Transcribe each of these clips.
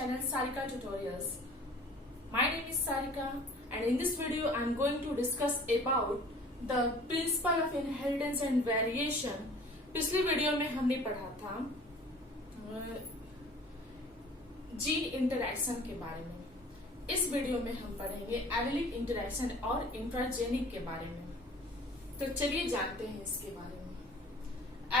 channel Sarika Tutorials. My name is Sarika and in this video I am going to discuss about the principle of inheritance and variation. पिछली video में हमने पढ़ा था gene interaction के बारे में। इस वीडियो में हम पढ़ेंगे एलिलिक इंटरैक्शन और इंट्राजेनिक के बारे में। तो चलिए जानते हैं इसके बारे में।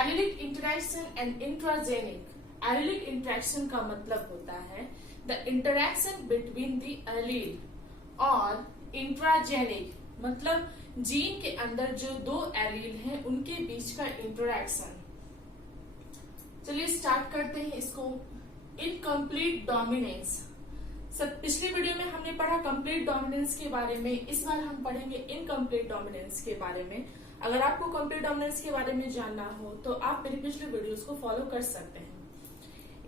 Allylic interaction and intragenic. Allylic interaction का मतलब होता है the interaction between the allele, और इंट्राजेनिक मतलब जीन के अंदर जो दो एलील हैं उनके बीच का इंटरैक्शन। चलिए स्टार्ट करते हैं इसको। Incomplete dominance. पिछली वीडियो में हमने पढ़ा कंप्लीट डोमिनेंस के बारे में, इस बार हम पढ़ेंगे इनकम्प्लीट डोमिनेंस के बारे में। अगर आपको कंप्लीट डोमिनेंस के बारे में जानना हो तो आप मेरी पिछले वीडियोस को फॉलो कर सकते हैं।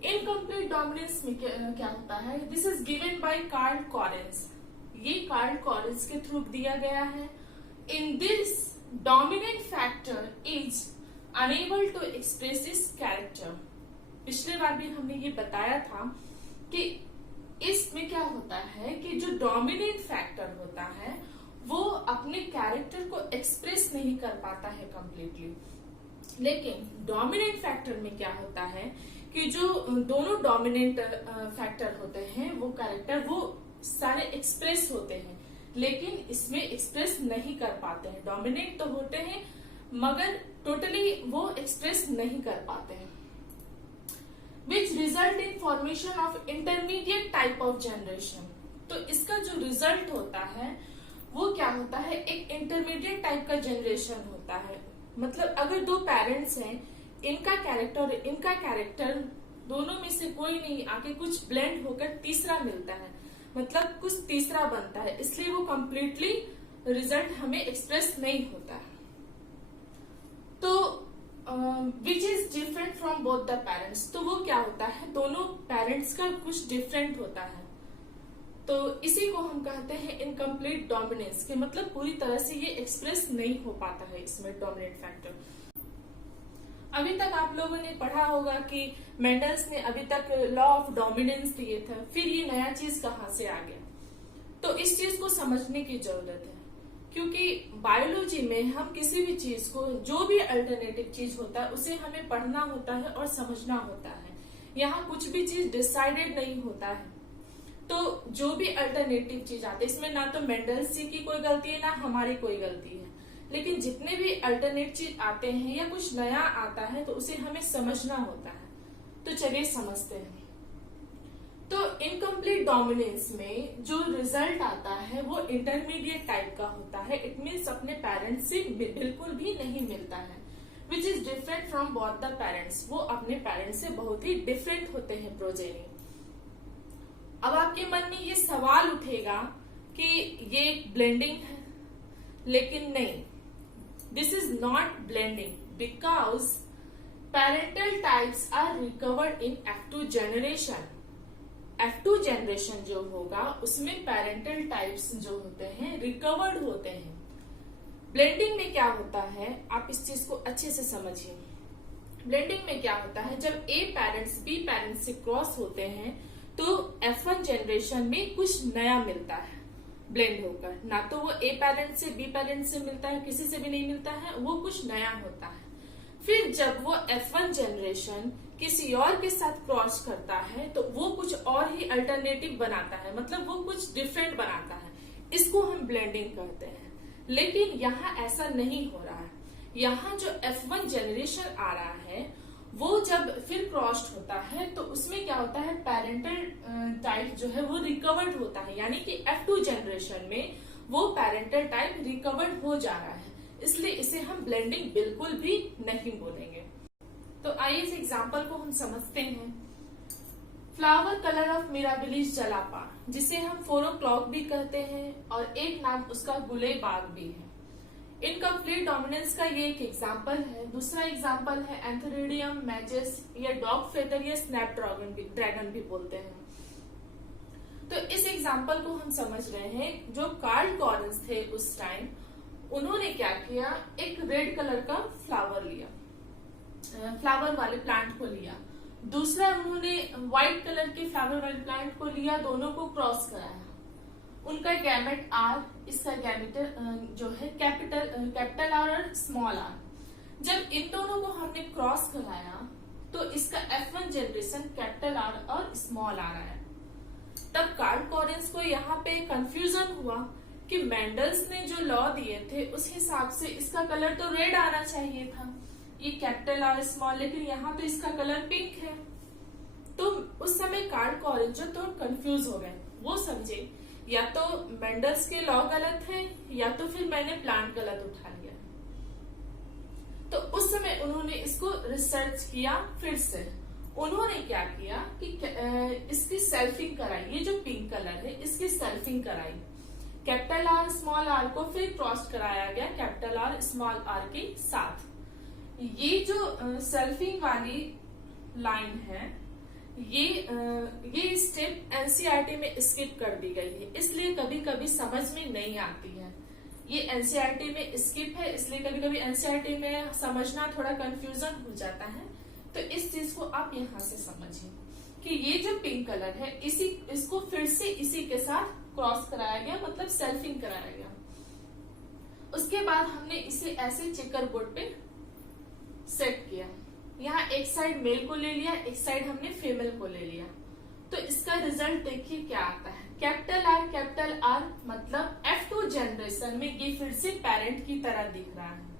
इनकम्प्लीट डोमिनेंस में क्या होता है? This is given by Carl Correns. ये कार्ल कॉरेंस के थ्रू दिया गया है। In this dominant factor is unable to express इस कैरेक्टर। पिछले बार भी हमने ये बताया था कि इसमें क्या होता है कि जो डोमिनेंट फैक्टर होता है वो अपने कैरेक्टर को एक्सप्रेस नहीं कर पाता है कंप्लीटली। लेकिन डोमिनेंट फैक्टर में क्या होता है कि जो दोनों डोमिनेंट फैक्टर होते हैं वो कैरेक्टर वो सारे एक्सप्रेस होते हैं, लेकिन इसमें एक्सप्रेस नहीं कर पाते हैं। डोमिनेंट तो होते हैं मगर टोटली वो एक्सप्रेस नहीं कर पाते हैं। Which result in formation of intermediate type of generation। तो इसका जो रिजल्ट होता है वो क्या होता है? एक इंटरमीडिएट टाइप का जनरेशन होता है। मतलब अगर दो पेरेंट्स हैं, इनका कैरेक्टर और इनका कैरेक्टर दोनों में से कोई नहीं आके कुछ ब्लेंड होकर तीसरा मिलता है, मतलब कुछ तीसरा बनता है, इसलिए वो कंप्लीटली रिजल्ट हमें एक्सप्रेस नहीं होता है। तो which is different from both the parents. तो वो क्या होता है? दोनों पेरेंट्स का कुछ डिफरेंट होता है। तो इसी को हम कहते हैं इनकम्प्लीट डोमिनेंस के, मतलब पूरी तरह से ये एक्सप्रेस नहीं हो पाता है इसमें डोमिनेंट फैक्टर। अभी तक आप लोगों ने पढ़ा होगा कि मेंडल्स ने अभी तक लॉ ऑफ डोमिनेंस दिए थे, फिर ये नया चीज कहाँ से आ गया? तो इस चीज को समझने की जरूरत है, क्योंकि बायोलॉजी में हम किसी भी चीज को, जो भी अल्टरनेटिव चीज होता है उसे हमें पढ़ना होता है और समझना होता है। यहाँ कुछ भी चीज डिसाइडेड नहीं होता है। तो जो भी अल्टरनेटिव चीज आती है इसमें ना तो मेंडल्स की कोई गलती है ना हमारी कोई गलती है, लेकिन जितने भी अल्टरनेट चीज आते हैं या कुछ नया आता है तो उसे हमें समझना होता है। तो चलिए समझते हैं। तो इनकम्प्लीट डोमिनेंस में जो रिजल्ट आता है वो इंटरमीडिएट टाइप का होता है। इट मीन्स अपने पेरेंट्स से बिल्कुल भी नहीं मिलता है। Which is different from both the parents. वो अपने पेरेंट्स से बहुत ही डिफरेंट होते हैं प्रोजेनी। अब आपके मन में ये सवाल उठेगा कि ये ब्लेंडिंग है, लेकिन नहीं, this is not blending because parental types are recovered in F2 generation. F2 generation जो होगा उसमें पेरेंटल टाइप्स जो होते हैं रिकवर्ड होते हैं। ब्लेंडिंग में क्या होता है, आप इस चीज को अच्छे से समझिए। ब्लेंडिंग में क्या होता है, जब A पेरेंट्स B पेरेंट्स से क्रॉस होते हैं तो F1 जनरेशन में कुछ नया मिलता है ब्लेंड होकर। ना तो वो A पेरेंट से B पेरेंट से मिलता है, किसी से भी नहीं मिलता है, वो कुछ नया होता है। फिर जब वो F1 जनरेशन किसी और के साथ क्रॉस करता है तो वो कुछ और ही अल्टरनेटिव बनाता है, मतलब वो कुछ डिफरेंट बनाता है। इसको हम ब्लेंडिंग कहते हैं। लेकिन यहाँ ऐसा नहीं हो रहा है। यहाँ जो F1 जनरेशन आ रहा है वो जब फिर क्रॉस्ड होता है तो उसमें क्या होता है, पेरेंटल टाइप जो है वो रिकवर्ड होता है, यानी कि F2 जनरेशन में वो पेरेंटल टाइप रिकवर्ड हो जा रहा है, इसलिए इसे हम ब्लेंडिंग बिल्कुल भी नहीं बोलेंगे। तो आइए इस एग्जाम्पल को हम समझते हैं। फ्लावर कलर ऑफ मिराबिलिस जलापा, जिसे हम 4 o'clock भी कहते हैं और एक नाम उसका गुलेबाग भी है। इनकम्प्लीट डोमिनेंस का ये एक एग्जाम्पल है। दूसरा एग्जाम्पल है एंथेरिडियम मैजेस या डॉग फेदर या स्नैप ड्रैगन भी बोलते हैं। तो इस एग्जाम्पल को हम समझ रहे हैं। जो कार्ल कॉरेंस थे उस टाइम, उन्होंने क्या किया, एक रेड कलर का फ्लावर लिया, फ्लावर वाले प्लांट को लिया दूसरा उन्होंने व्हाइट कलर के फ्लावर वाले प्लांट को लिया, दोनों को क्रॉस कराया। उनका गैमेट आर, इसका गैमेट जो है कैपिटल आर और स्मॉल आर। जब इन दोनों को हमने क्रॉस कराया तो इसका F1 जनरेशन कैपिटल आर और स्मॉल आर आया। तब कार्ल कॉरेंस को यहाँ पे कंफ्यूजन हुआ कि मेंडल्स ने जो लॉ दिए थे उस हिसाब से इसका कलर तो रेड आना चाहिए था, ये कैपिटल आर स्मॉल, लेकिन यहाँ तो इसका कलर पिंक है। तो उस समय कार्ल कॉरेंस जो तो कंफ्यूज हो गए, वो समझे या तो मेंडल्स के लॉ गलत है या तो फिर मैंने प्लांट गलत उठा लिया। तो उस समय उन्होंने इसको रिसर्च किया। फिर से उन्होंने क्या किया कि इसकी सेल्फिंग कराई, ये जो पिंक कलर है इसकी सेल्फिंग कराई, कैपिटल आर स्मॉल आर को फिर क्रॉस कराया गया कैपिटल आर स्मॉल आर के साथ। ये जो सेल्फिंग वाली लाइन है, ये स्टेप एनसीईआरटी में स्किप कर दी गई है, इसलिए कभी कभी समझ में नहीं आती है। ये एनसीईआरटी में स्किप है, इसलिए कभी कभी एनसीईआरटी में समझना थोड़ा कंफ्यूजन हो जाता है। तो इस चीज को आप यहाँ से समझिए कि ये जो पिंक कलर है इसको फिर से इसी के साथ क्रॉस कराया गया, मतलब सेल्फिंग कराया गया। उसके बाद हमने इसे ऐसे चेकर बोर्ड पे सेट किया। यहाँ एक साइड मेल को ले लिया, एक साइड हमने फीमेल को ले लिया। तो इसका रिजल्ट देखिए क्या आता है। कैपिटल आर मतलब F2 जनरेशन में ये फिर से पेरेंट की तरह दिख रहा है।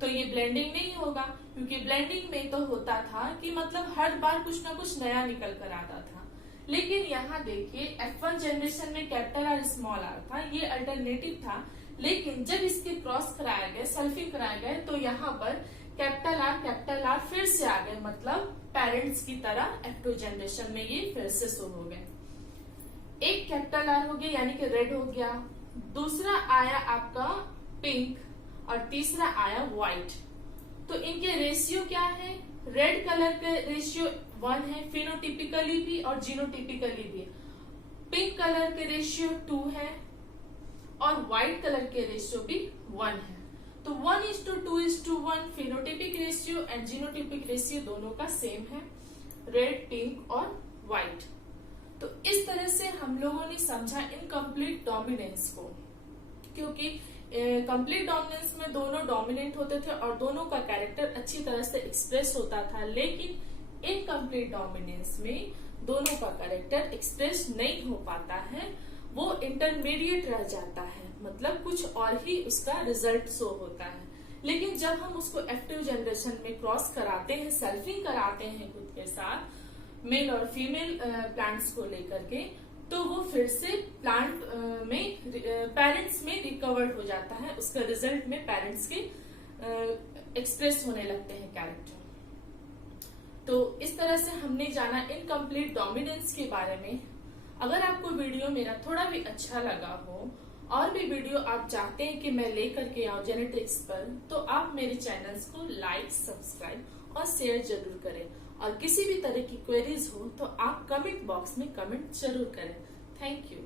तो ये ब्लेंडिंग नहीं होगा, क्योंकि ब्लेंडिंग में तो होता था कि मतलब हर बार कुछ ना कुछ नया निकल कर आता था। लेकिन यहाँ देखिए F1 जनरेशन में कैपिटल आर स्मॉल आर था, ये अल्टरनेटिव था। लेकिन जब इसके क्रॉस कराया गया, सेल्फिंग कराया गया, तो यहाँ पर कैपिटल आर फिर से आ गए, मतलब पेरेंट्स की तरह F2 जनरेशन में ये फिर से शो हो गए। एक कैपिटल आर हो गया यानी कि रेड हो गया, दूसरा आया आपका पिंक और तीसरा आया व्हाइट। तो इनके रेशियो क्या है? रेड कलर के रेशियो 1 है फिनोटिपिकली भी और जीनोटिपिकली भी। पिंक कलर के रेशियो 2 है और व्हाइट कलर के रेशियो भी 1 है। तो 1:2:1 phenotypic ratio and genotypic ratio दोनों का सेम है, रेड, पिंक और व्हाइट। तो इस तरह से हम लोगों ने समझा इनकम्प्लीट डोमिनेंस को, क्योंकि कंप्लीट डोमिनेंस में दोनों डोमिनेंट होते थे और दोनों का कैरेक्टर अच्छी तरह से एक्सप्रेस होता था। लेकिन इनकम्प्लीट डोमिनेंस में दोनों का कैरेक्टर एक्सप्रेस नहीं हो पाता है, वो इंटरमीडिएट रह जाता है, मतलब कुछ और ही उसका रिजल्ट शो होता है। लेकिन जब हम उसको F2 जनरेशन में क्रॉस कराते हैं, सेल्फिंग कराते हैं खुद के साथ मेल और फीमेल प्लांट्स को लेकर के, तो वो फिर से प्लांट में पेरेंट्स में रिकवर्ड हो जाता है, उसका रिजल्ट में पेरेंट्स के एक्सप्रेस होने लगते हैं कैरेक्टर। तो इस तरह से हमने जाना इनकम्प्लीट डोमिनेंस के बारे में। अगर आपको वीडियो मेरा थोड़ा भी अच्छा लगा हो और भी वीडियो आप चाहते हैं कि मैं लेकर के आऊं जेनेटिक्स पर, तो आप मेरे चैनल्स को लाइक, सब्सक्राइब और शेयर जरूर करें। और किसी भी तरह की क्वेरीज हो तो आप कमेंट बॉक्स में कमेंट जरूर करें। Thank you.